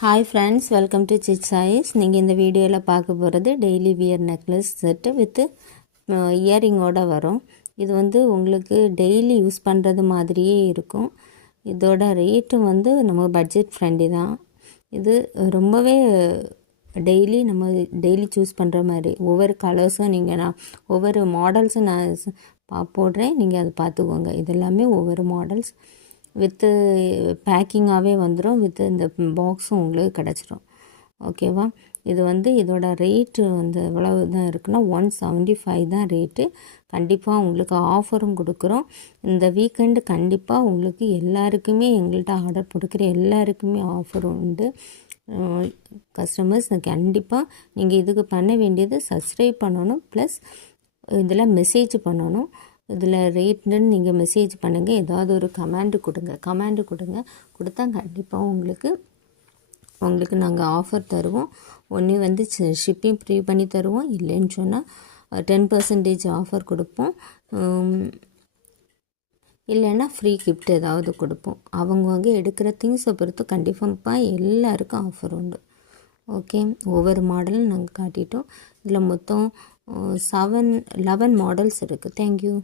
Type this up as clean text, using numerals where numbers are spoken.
Hi friends, welcome to Chit Size. நீங்கள் இந்த வீடியோவில் பார்க்க போகிறது daily wear necklace set with இயரிங்கோடு வரும். இது வந்து உங்களுக்கு டெய்லி யூஸ் பண்ணுறது மாதிரியே இருக்கும். இதோட ரேட்டும் வந்து நம்ம பட்ஜெட் ஃப்ரெண்ட்லி தான். இது ரொம்பவே டெய்லி சூஸ் பண்ணுற மாதிரி ஒவ்வொரு கலர்ஸும் நான் ஒவ்வொரு மாடல்ஸும் நான் போடுறேன். நீங்கள் அதை பார்த்துக்கோங்க. இது எல்லாமே ஒவ்வொரு மாடல்ஸ் வித்து பேக்கிங்காகவே வந்துடும். வித்து இந்த பாக்ஸும் உங்களுக்கு கிடச்சிரும். ஓகேவா? இது வந்து இதோட ரேட்டு வந்து எவ்வளவு தான் இருக்குன்னா 175 தான் ரேட்டு. கண்டிப்பாக உங்களுக்கு ஆஃபரும் கொடுக்குறோம். இந்த வீக்கெண்டு கண்டிப்பாக உங்களுக்கு எல்லாருக்குமே எங்கள்கிட்ட ஆர்டர் கொடுக்குற எல்லாருக்குமே ஆஃபர் உண்டு. கஸ்டமர்ஸ் கண்டிப்பாக நீங்கள் இதுக்கு பண்ண வேண்டியது சப்ஸ்கிரைப் பண்ணணும், ப்ளஸ் இதில் மெசேஜ் பண்ணணும். இதில் ரேட்டுன்னு நீங்கள் மெசேஜ் பண்ணுங்கள். ஏதாவது ஒரு கமெண்டு கொடுத்தா கண்டிப்பாக உங்களுக்கு நாங்கள் ஆஃபர் தருவோம். ஒன்று வந்து ஷிப்பிங் ஃப்ரீ பண்ணி தருவோம். இல்லைன்னு சொன்னால் 10% ஆஃபர் கொடுப்போம். இல்லைன்னா ஃப்ரீ கிஃப்ட் ஏதாவது கொடுப்போம். அவங்க எடுக்கிற திங்ஸை பொறுத்து கண்டிப்பாக எல்லாருக்கும் ஆஃபர் உண்டு. ஓகே, ஒவ்வொரு மாடலும் நாங்கள் காட்டிட்டோம். இதில் மொத்தம் 11 மாடல்ஸ் இருக்குது. தேங்க்யூ.